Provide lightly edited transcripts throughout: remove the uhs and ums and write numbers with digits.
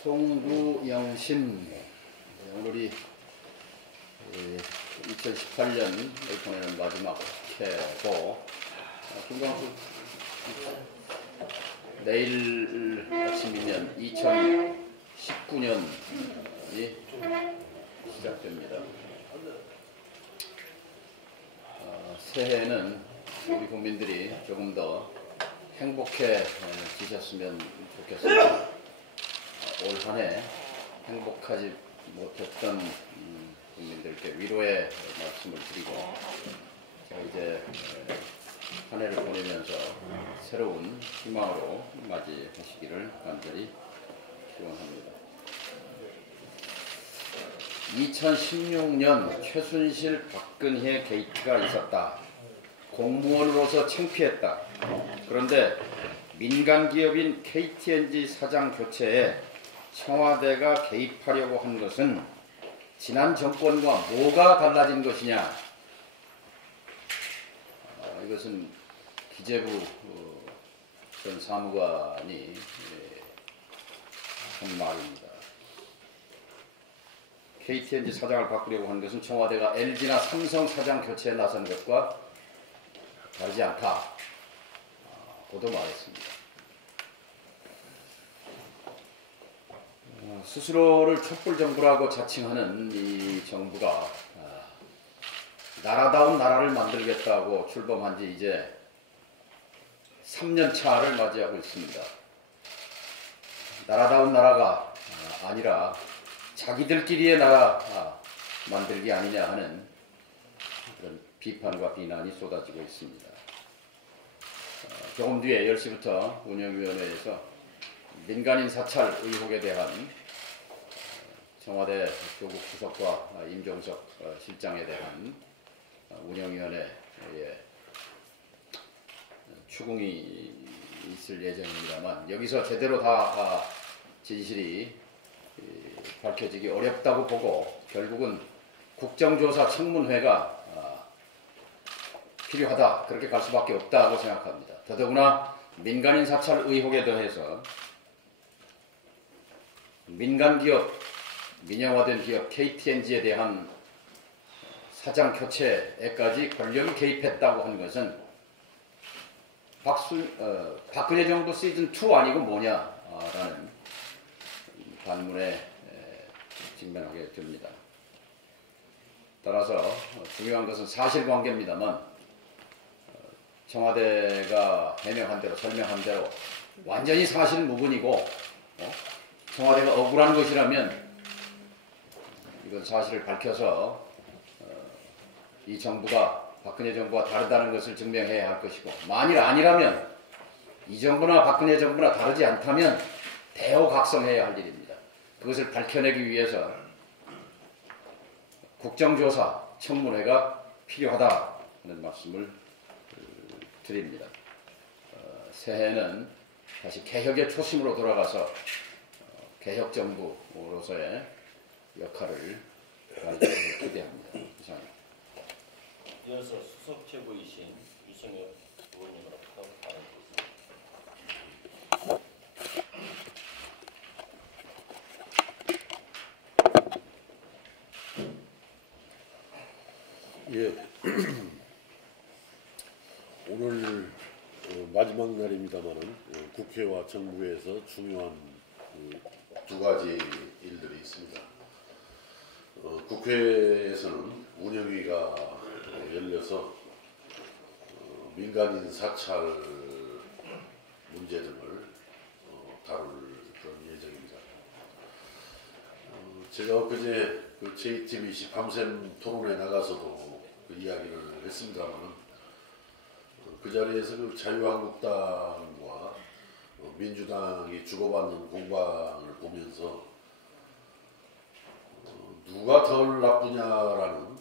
송구영신, 오늘이 2018년을 보내는 마지막 회고, 김광수 내일 아침이면 2019년이 시작됩니다. 새해에는 우리 국민들이 조금 더 행복해지셨으면 좋겠습니다. 올 한 해 행복하지 못했던 국민들께 위로의 말씀을 드리고, 이제 한 해를 보내면서 새로운 희망으로 맞이하시기를 간절히 기원합니다. 2016년 최순실 박근혜 게이트가 있었다. 공무원으로서 창피했다. 그런데 민간 기업인 KTNG 사장 교체에 청와대가 개입하려고 한 것은 지난 정권과 뭐가 달라진 것이냐? 이것은 기재부 전 사무관이 한 말입니다. KTNG 사장을 바꾸려고 한 것은 청와대가 LG나 삼성 사장 교체에 나선 것과 다르지 않다. 고도 말했습니다. 스스로를 촛불정부라고 자칭하는 이 정부가 나라다운 나라를 만들겠다고 출범한 지 이제 3년 차를 맞이하고 있습니다. 나라다운 나라가 아니라 자기들끼리의 나라 만들기 아니냐 하는 그런 비판과 비난이 쏟아지고 있습니다. 조금 뒤에 10시부터 운영위원회에서 민간인 사찰 의혹에 대한 청와대 조국 수석과 임종석 실장에 대한 운영위원회의 추궁이 있을 예정입니다만, 여기서 제대로 다 진실이 밝혀지기 어렵다고 보고 결국은 국정조사 청문회가 필요하다, 그렇게 갈 수밖에 없다고 생각합니다. 더더구나 민간인 사찰 의혹에 더해서 민간기업, 민영화된 기업 KTNG에 대한 사장 교체에까지 권력이 개입했다고 한 것은 박근혜 정부 시즌2 아니고 뭐냐라는 반문에 직면하게 됩니다. 따라서 중요한 것은 사실관계입니다만, 청와대가 해명한 대로, 설명한 대로 완전히 사실 무근이고 청와대가 억울한 것이라면 이건 사실을 밝혀서 이 정부가 박근혜 정부와 다르다는 것을 증명해야 할 것이고, 만일 아니라면 이 정부나 박근혜 정부나 다르지 않다면 대호각성해야 할 일입니다. 그것을 밝혀내기 위해서 국정조사 청문회가 필요하다는 말씀을 드립니다. 새해는 다시 개혁의 초심으로 돌아가서 개혁정부로서의 역할을 다하기를 기대합니다. 이상입니다. 이어서 수석 최고이신 유승엽 의원님으로부터 발언 드리겠습니다. 예. 오늘 마지막 날입니다만은 국회와 정부에서 중요한 두 가지 일들이 있습니다. 국회에서는 운영위가 열려서 민간인 사찰 문제 등을 다룰 그런 예정입니다. 제가 엊그제 그 JTBC 밤샘 토론에 나가서도 그 이야기를 했습니다만, 그 자리에서 그 자유한국당과 민주당이 주고받는 공방을 보면서 누가 덜 나쁘냐라는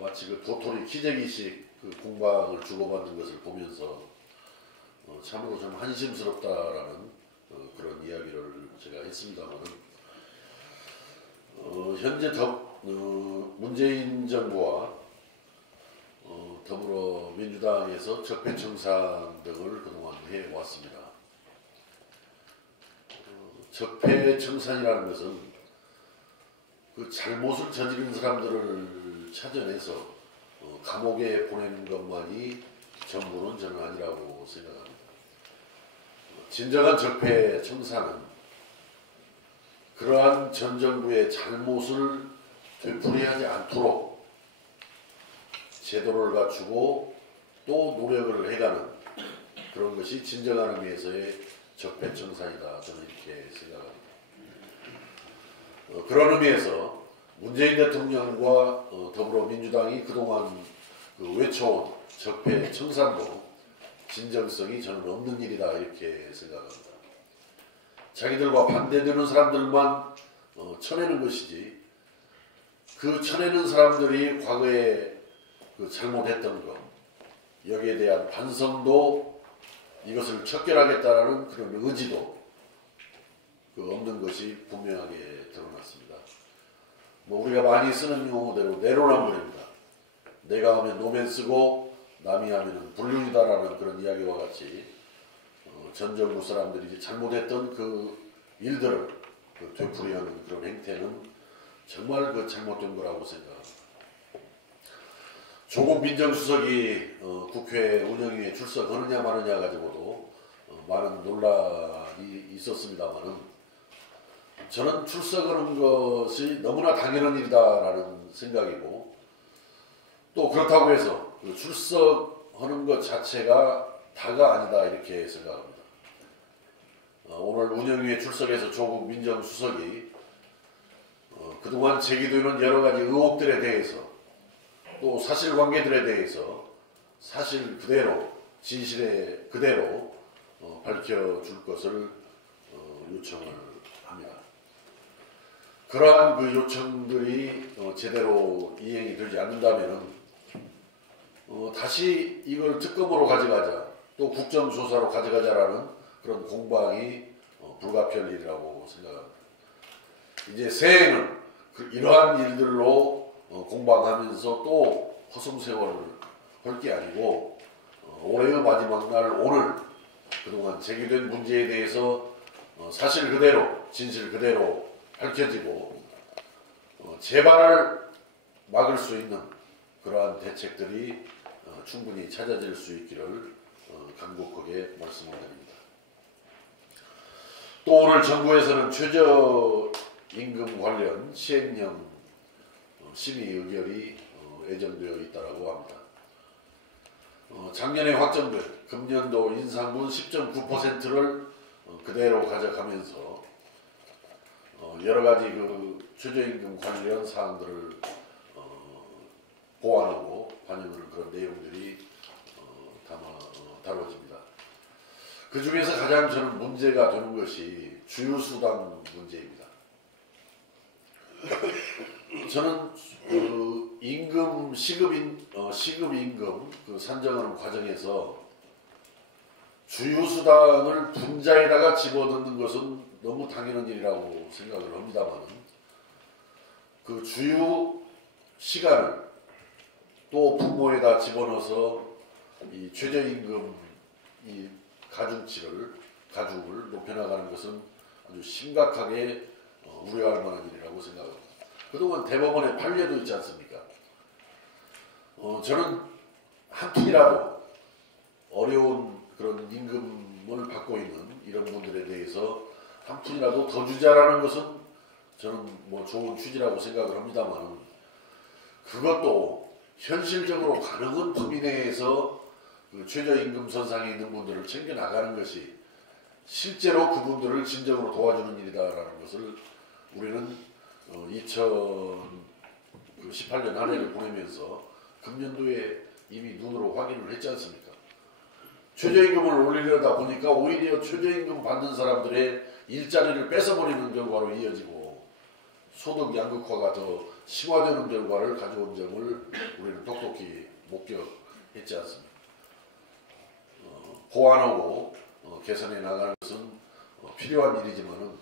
마치 그 도토리 기재기식 그 공방을 주고받는 것을 보면서 참으로 좀 한심스럽다라는 그런 이야기를 제가 했습니다만, 현재 문재인 정부와 더불어민주당에서 적폐청산 등을 그동안 해왔습니다. 적폐청산이라는 것은 그 잘못을 저지른 사람들을 찾아내서 감옥에 보내는 것만이 전부는 저는 아니라고 생각합니다. 진정한 적폐청산은 그러한 전 정부의 잘못을 되풀이하지 않도록 제도를 갖추고 또 노력을 해가는 그런 것이 진정한 의미에서의 적폐청산이다. 저는 이렇게 생각합니다. 그런 의미에서 문재인 대통령과 더불어민주당이 그동안 외쳐온 적폐청산도 진정성이 저는 없는 일이다 이렇게 생각합니다. 자기들과 반대되는 사람들만 쳐내는 것이지 그 쳐내는 사람들이 과거에 그 잘못했던 것 여기에 대한 반성도 이것을 척결하겠다라는 그런 의지도 없는 것이 분명하게 드러났습니다. 우리가 많이 쓰는 용어대로 내로남불입니다. 내가 하면 노면 쓰고 남이 하면 불륜이다라는 그런 이야기와 같이 전 정부 사람들이 이제 잘못했던 그 일들을 되풀이하는 그런 행태는 정말 잘못된 거라고 생각합니다. 조국 민정수석이 국회 운영위에 출석하느냐 마느냐 가지고도 많은 논란이 있었습니다만은 저는 출석하는 것이 너무나 당연한 일이다라는 생각이고 또 그렇다고 해서 출석하는 것 자체가 다가 아니다 이렇게 생각합니다. 오늘 운영위에 출석해서 조국 민정수석이 그동안 제기되는 여러 가지 의혹들에 대해서 또 사실관계들에 대해서 사실 그대로 진실에 그대로 밝혀줄 것을 요청을 합니다. 그러한 그 요청들이 제대로 이행이 되지 않는다면 다시 이걸 특검으로 가져가자 또 국정조사로 가져가자라는 그런 공방이 불가피할 일이라고 생각합니다. 이제 새해에는 이러한 일들로 공방하면서 또 허송세월을 할 게 아니고 올해의 마지막 날 오늘 그동안 제기된 문제에 대해서 사실 그대로 진실 그대로 밝혀지고 재발을 막을 수 있는 그러한 대책들이 충분히 찾아질 수 있기를 간곡하게 말씀을 드립니다. 또 오늘 정부에서는 최저임금 관련 시행령 심의 의결이 예정되어 있다고 합니다. 작년에 확정된 금년도 인상분 10.9%를 그대로 가져가면서 여러 가지 그 최저임금 관련 사항들을 보완하고 반영하는 그런 내용들이 다뤄집니다. 그 중에서 가장 저는 문제가 되는 것이 주유수당 문제입니다. 저는 그 임금 시급 임금 그 산정하는 과정에서 주유수당을 분자에다가 집어넣는 것은 너무 당연한 일이라고 생각을 합니다만 그 주유 시간을 또 분모에다 집어넣어서 이 최저임금 이 가중치를 가죽을 높여나가는 것은 아주 심각하게 우려할 만한 일이라고 생각합니다. 그동안 대법원에 판례도 있지 않습니까? 저는 한 푼이라도 어려운 그런 임금을 받고 있는 이런 분들에 대해서 한 푼이라도 더 주자라는 것은 저는 뭐 좋은 취지라고 생각을 합니다만 그것도 현실적으로 가능한 범위 내에서 그 최저임금 선상에 있는 분들을 챙겨나가는 것이 실제로 그분들을 진정으로 도와주는 일이다라는 것을 우리는 2018년 한 해를 보내면서 금년도에 이미 눈으로 확인을 했지 않습니까? 최저임금을 올리려다 보니까 오히려 최저임금 받는 사람들의 일자리를 뺏어버리는 결과로 이어지고 소득 양극화가 더 심화되는 결과를 가져온 점을 우리는 똑똑히 목격했지 않습니까? 보완하고 개선해 나가는 것은 필요한 일이지만은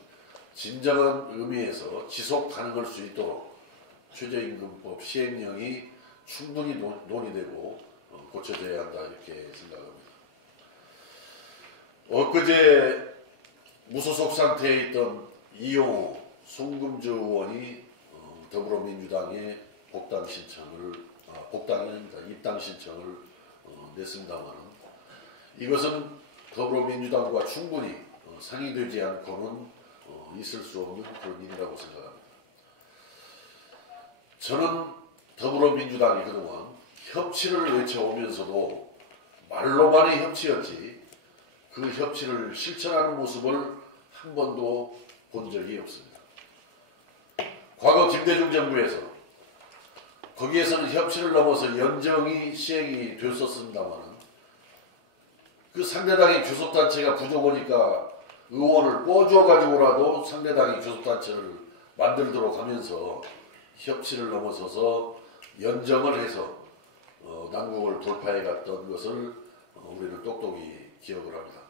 진정한 의미에서 지속 가능할 수 있도록 최저임금법 시행령이 충분히 논의되고 고쳐져야 한다 이렇게 생각합니다. 엊그제 무소속 상태에 있던 이용호, 송금주 의원이 더불어민주당에 복당 신청을 복당이 아닙니다. 입당 신청을 냈습니다만 이것은 더불어민주당과 충분히 상의되지 않고는 있을 수 없는 그런 일이라고 생각합니다. 저는 더불어민주당이 그동안 협치를 외쳐오면서도 말로만의 협치였지 그 협치를 실천하는 모습을 한 번도 본 적이 없습니다. 과거 김대중 정부에서 거기에서는 협치를 넘어서 연정이 시행이 됐었습니다만 그 상대당의 교섭단체가 부족하니까 의원을 꿔줘 가지고라도 상대당이 교섭단체를 만들도록 하면서 협치를 넘어서서 연정을 해서 난국을 돌파해 갔던 것을 우리는 똑똑히 기억을 합니다.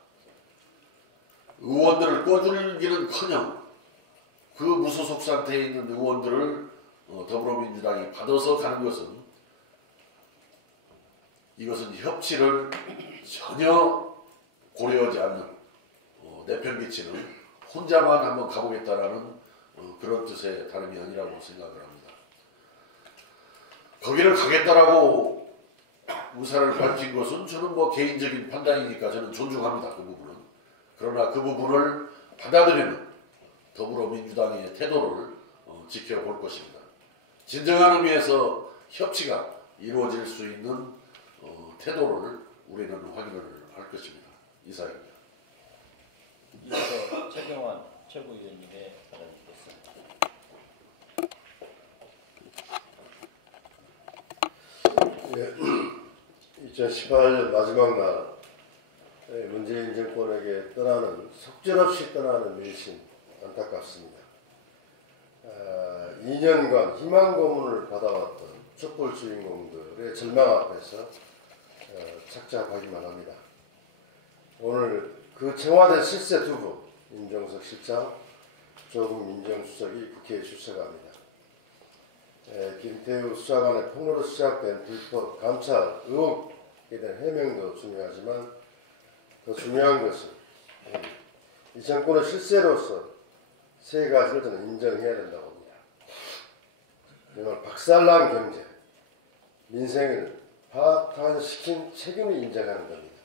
의원들을 꿔주기는커녕 그 무소속 상태에 있는 의원들을 더불어민주당이 받아서 가는 것은 이것은 협치를 전혀 고려하지 않는 내편비치는 혼자만 한번 가보겠다라는 그런 뜻의 다름이 아니라고 생각을 합니다. 거기를 가겠다라고 의사를 밝힌 것은 저는 뭐 개인적인 판단이니까 저는 존중합니다. 그 부분은. 그러나 그 부분을 받아들이는 더불어민주당의 태도를 지켜볼 것입니다. 진정한 의미에서 협치가 이루어질 수 있는 태도를 우리는 확인을 할 것입니다. 이상입니다. 이어서 최경환 최고위원님의 발언이겠습니다. 2018년 마지막 날 문재인 정권에게 속절없이 떠나는 민심 안타깝습니다. 2년간 희망 고문을 받아왔던 촛불 주인공들의 절망 앞에서 착잡하기만 합니다. 오늘 그 청와대 실세 두부 임종석 실장, 조국 민정수석이 국회에 출석합니다. 김태우 수사관의 폭로로 시작된 불법 감찰 의혹에 대한 해명도 중요하지만 더 중요한 것은 이 정권의 실세로서 세 가지를 저는 인정해야 된다고 봅니다. 정말 박살난 경제, 민생을 파탄시킨 책임을 인정하는 겁니다.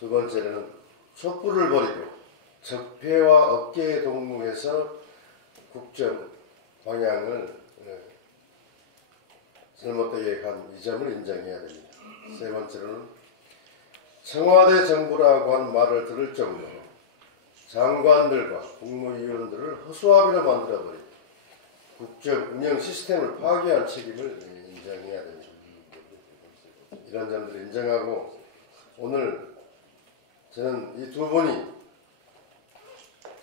두 번째는 촛불을 버리고 적폐와 어깨에 동무해서 국정 방향을 잘못되게 간 이 점을 인정해야 됩니다. 세 번째로는 청와대 정부라고 한 말을 들을 정도로 장관들과 국무위원들을 허수아비로 만들어버린 국정 운영 시스템을 파괴한 책임을 인정해야 됩니다. 이런 점들을 인정하고 오늘 저는 이 두 분이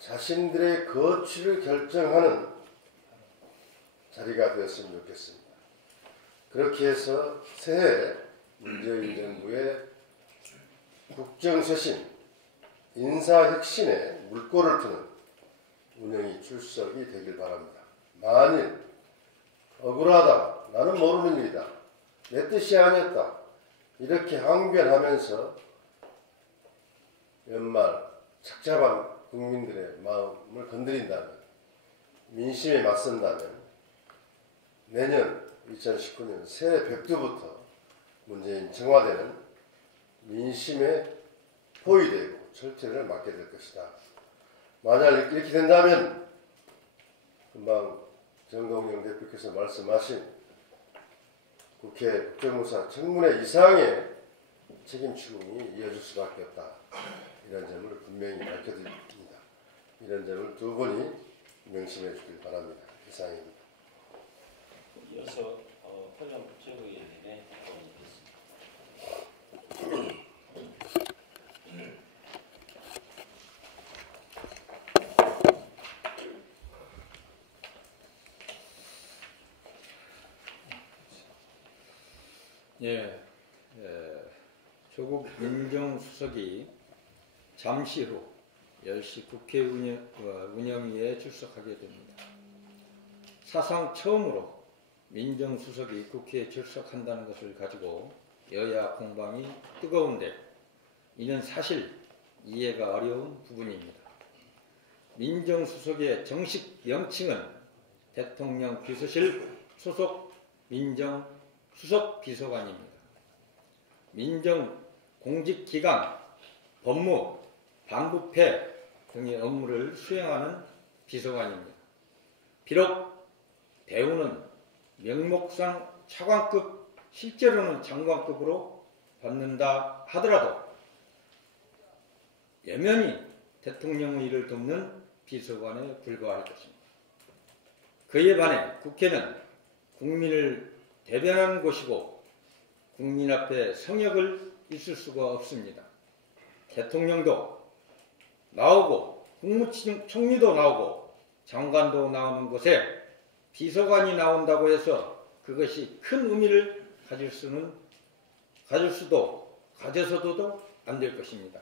자신들의 거취를 결정하는 자리가 되었으면 좋겠습니다. 그렇게 해서 새해 문재인 정부의 국정쇄신, 인사혁신에 물꼬를 트는 운영이 출석이 되길 바랍니다. 만일 억울하다, 나는 모르는 일이다, 내 뜻이 아니었다 이렇게 항변하면서 연말 착잡한 국민들의 마음을 건드린다면, 민심에 맞선다면 내년 2019년 새해 벽두부터 문재인 청와대는 민심에 포위되고 철퇴를 맞게 될 것이다. 만약 이렇게 된다면 금방 정동영 대표께서 말씀하신 국회 국정무사 청문회 이상의 책임 추궁이 이어질 수밖에 없다. 이런 점을 분명히 밝혀드립니다. 이런 점을 두 분이 명심해 주길 바랍니다. 이상입니다. 이어서 허영 최고위원님의 발언이겠습니다. 조국 민정수석이 잠시 후 10시 국회 운영위에 출석하게 됩니다. 사상 처음으로 민정수석이 국회에 출석한다는 것을 가지고 여야 공방이 뜨거운데 이는 사실 이해가 어려운 부분입니다. 민정수석의 정식 명칭은 대통령 비서실 소속 민정수석 비서관입니다. 민정공직기강, 법무, 반부패 등의 업무를 수행하는 비서관입니다. 비록 대우는 명목상 차관급, 실제로는 장관급으로 받는다 하더라도 여면이 대통령의 일을 돕는 비서관에 불과할 것입니다. 그에 반해 국회는 국민을 대변하는 곳이고 국민 앞에 성역을 있을 수가 없습니다. 대통령도 나오고 국무총리도 나오고 장관도 나오는 곳에 비서관이 나온다고 해서 그것이 큰 의미를 가져서도 안 될 것입니다.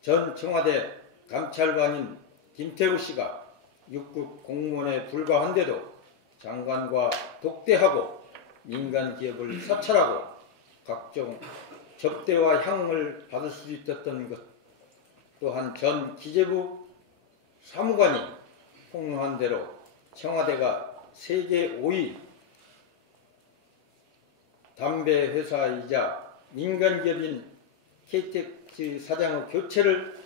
전 청와대 감찰관인 김태우 씨가 6급 공무원에 불과한데도 장관과 독대하고 민간 기업을 사찰하고 각종 접대와 향응을 받을 수 있었던 것, 또한 전 기재부 사무관이 폭로한 대로 청와대가 세계 5위 담배 회사이자 민간 기업인 KTX 사장의 교체를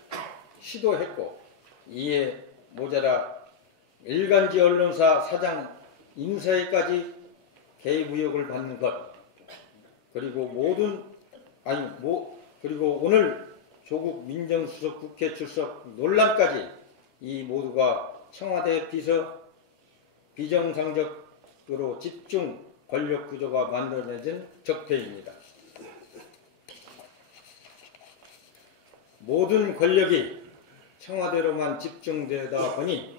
시도했고, 이에 모자라 일간지 언론사 사장 인사에까지 개입 의혹을 받는 것, 그리고 오늘 조국 민정수석 국회 출석 논란까지, 이 모두가 청와대 비정상적으로 집중 권력 구조가 만들어내진 적폐입니다. 모든 권력이 청와대로만 집중되다 보니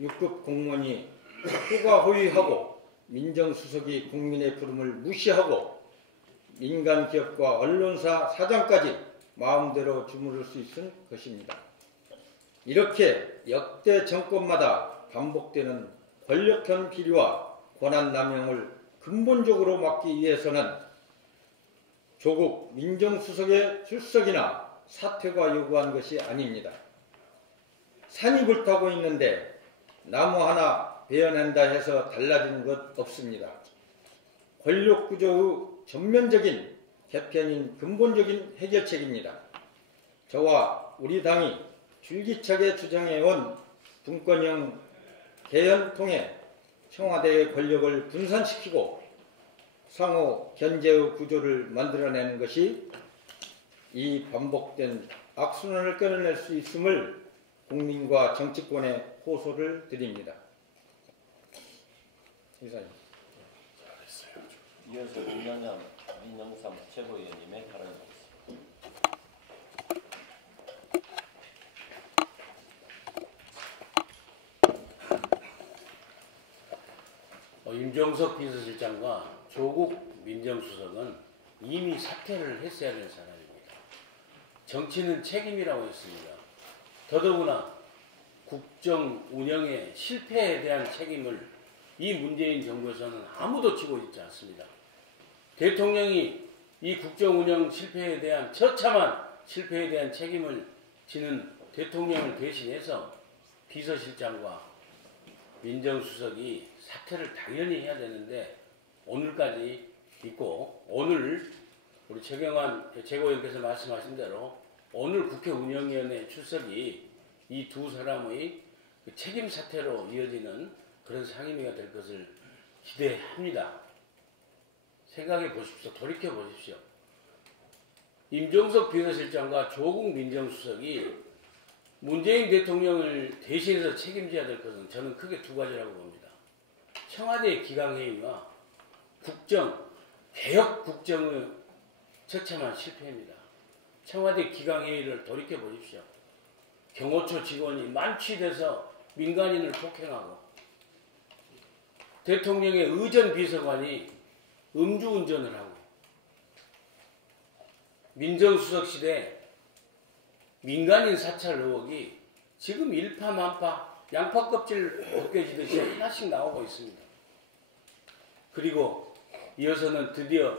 6급 공무원이 호가호위하고 민정수석이 국민의 부름을 무시하고 민간 기업과 언론사 사장까지 마음대로 주무를 수 있을 것입니다. 이렇게 역대 정권마다 반복되는 권력형 비리와 권한남용을 근본적으로 막기 위해서는 조국 민정수석의 출석이나 사퇴가 요구한 것이 아닙니다. 산이 불타고 있는데 나무 하나 베어낸다 해서 달라지는 것 없습니다. 권력구조의 전면적인 개편인 근본적인 해결책입니다. 저와 우리 당이 줄기차게 주장해온 분권형 개헌 통해 청와대의 권력을 분산시키고 상호 견제의 구조를 만들어내는 것이 이 반복된 악순환을 끊어낼 수 있음을 국민과 정치권에 호소를 드립니다. 이사님. 이어서 민영삼 최고위원님의 발언입니다. 임종석 비서실장과 조국 민정수석은 이미 사퇴를 했어야 될 사람입니다. 정치는 책임이라고 했습니다. 더더구나 국정 운영의 실패에 대한 책임을 이 문재인 정부에서는 아무도 지고 있지 않습니다. 대통령이 이 국정 운영 실패에 대한 처참한 실패에 대한 책임을 지는 대통령을 대신해서 비서실장과 민정수석이 사퇴를 당연히 해야 되는데 오늘까지 있고, 오늘 우리 최경환 최고위원께서 말씀하신 대로 오늘 국회 운영위원회 출석이 이 두 사람의 책임 사퇴로 이어지는 그런 상임위가 될 것을 기대합니다. 생각해 보십시오. 돌이켜 보십시오. 임종석 비서실장과 조국 민정수석이 문재인 대통령을 대신해서 책임져야 될 것은 저는 크게 두 가지라고 봅니다. 청와대 기강회의와 개혁 국정의 처참한 실패입니다. 청와대 기강회의를 돌이켜 보십시오. 경호처 직원이 만취돼서 민간인을 폭행하고 대통령의 의전 비서관이 음주운전을 하고 민정수석실에 민간인 사찰 의혹이 지금 일파만파 양파 껍질 벗겨지듯이 하나씩 나오고 있습니다. 그리고 이어서는 드디어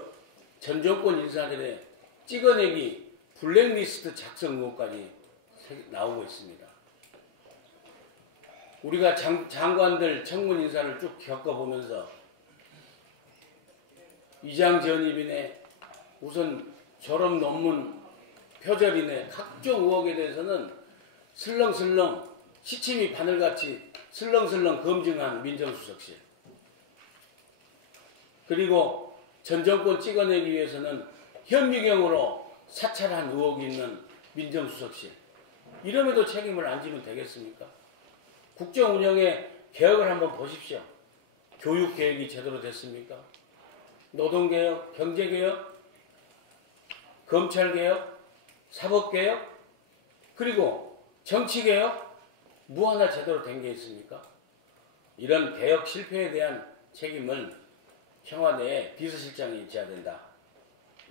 전 정권 인사들의 찍어내기 블랙리스트 작성 의혹까지 나오고 있습니다. 우리가 장관들 청문 인사를 쭉 겪어보면서 이장전입이네, 우선 졸업 논문 표절이네, 각종 의혹에 대해서는 슬렁슬렁 시침이 바늘같이 슬렁슬렁 검증한 민정수석실, 그리고 전 정권 찍어내기 위해서는 현미경으로 사찰한 의혹이 있는 민정수석실, 이름에도 책임을 안 지면 되겠습니까? 국정 운영의 개혁을 한번 보십시오. 교육개혁이 제대로 됐습니까? 노동개혁, 경제개혁, 검찰개혁, 사법개혁, 그리고 정치개혁, 뭐 하나 제대로 된 게 있습니까? 이런 개혁 실패에 대한 책임을 청와대의 비서실장이 져야 된다,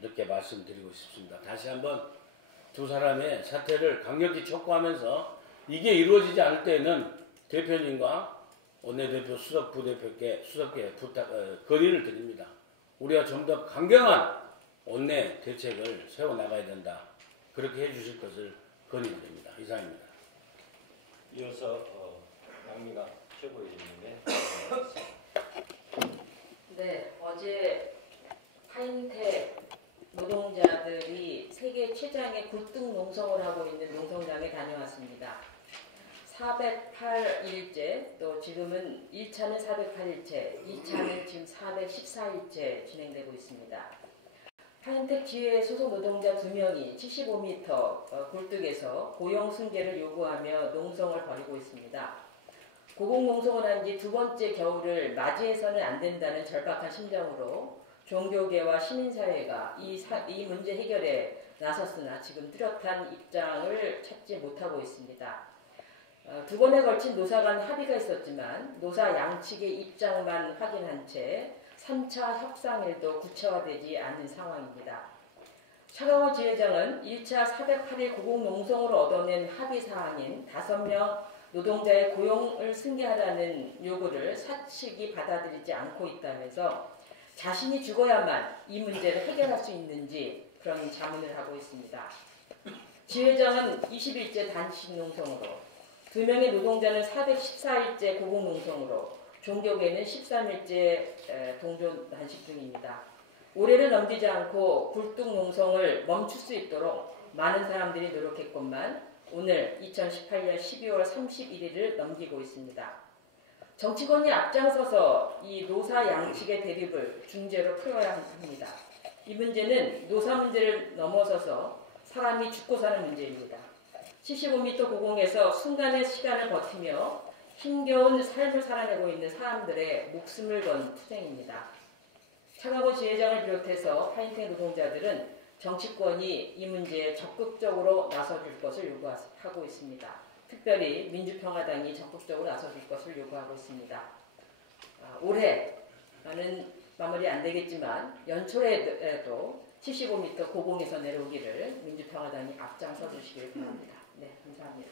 이렇게 말씀드리고 싶습니다. 다시 한번 두 사람의 사퇴를 강력히 촉구하면서 이게 이루어지지 않을 때에는 대표님과 원내대표 수석 부대표께 건의를 드립니다. 우리가 좀 더 강경한 원내 대책을 세워나가야 된다, 그렇게 해주실 것을 건의드립니다. 이상입니다. 이어서 양민아 최고위원님의 네, 어제 파인텍 노동자들이 세계 최장의 굴뚝 농성을 하고 있는 농성장에 다녀왔습니다. 408일째, 또 지금은 1차는 408일째, 2차는 지금 414일째 진행되고 있습니다. 파인텍 지회 소속 노동자 2명이 75m 굴뚝에서 고용 승계를 요구하며 농성을 벌이고 있습니다. 고공농성을 한 지 두 번째 겨울을 맞이해서는 안 된다는 절박한 심정으로 종교계와 시민사회가 이 문제 해결에 나섰으나 지금 뚜렷한 입장을 찾지 못하고 있습니다. 두 번에 걸친 노사 간 합의가 있었지만 노사 양측의 입장만 확인한 채 3차 협상일도 구체화되지 않은 상황입니다. 차강호 지회장은 1차 408일 고공농성으로 얻어낸 합의사항인 5명 노동자의 고용을 승계하라는 요구를 사측이 받아들이지 않고 있다면서 자신이 죽어야만 이 문제를 해결할 수 있는지 그런 자문을 하고 있습니다. 지회장은 20일째 단식 농성으로, 2명의 노동자는 414일째 고공농성으로, 종교계는 13일째 동조 단식 중입니다. 올해를 넘기지 않고 굴뚝 농성을 멈출 수 있도록 많은 사람들이 노력했건만 오늘 2018년 12월 31일을 넘기고 있습니다. 정치권이 앞장서서 이 노사 양측의 대립을 중재로 풀어야 합니다. 이 문제는 노사 문제를 넘어서서 사람이 죽고 사는 문제입니다. 75m 고공에서 순간의 시간을 버티며 힘겨운 삶을 살아내고 있는 사람들의 목숨을 건 투쟁입니다. 차강호 지회장을 비롯해서 파인텍 노동자들은 정치권이 이 문제에 적극적으로 나서줄 것을 요구하고 있습니다. 특별히 민주평화당이 적극적으로 나서줄 것을 요구하고 있습니다. 올해는 마무리 안 되겠지만 연초에도 75m 고공에서 내려오기를 민주평화당이 앞장서 주시길 바랍니다. 네, 감사합니다.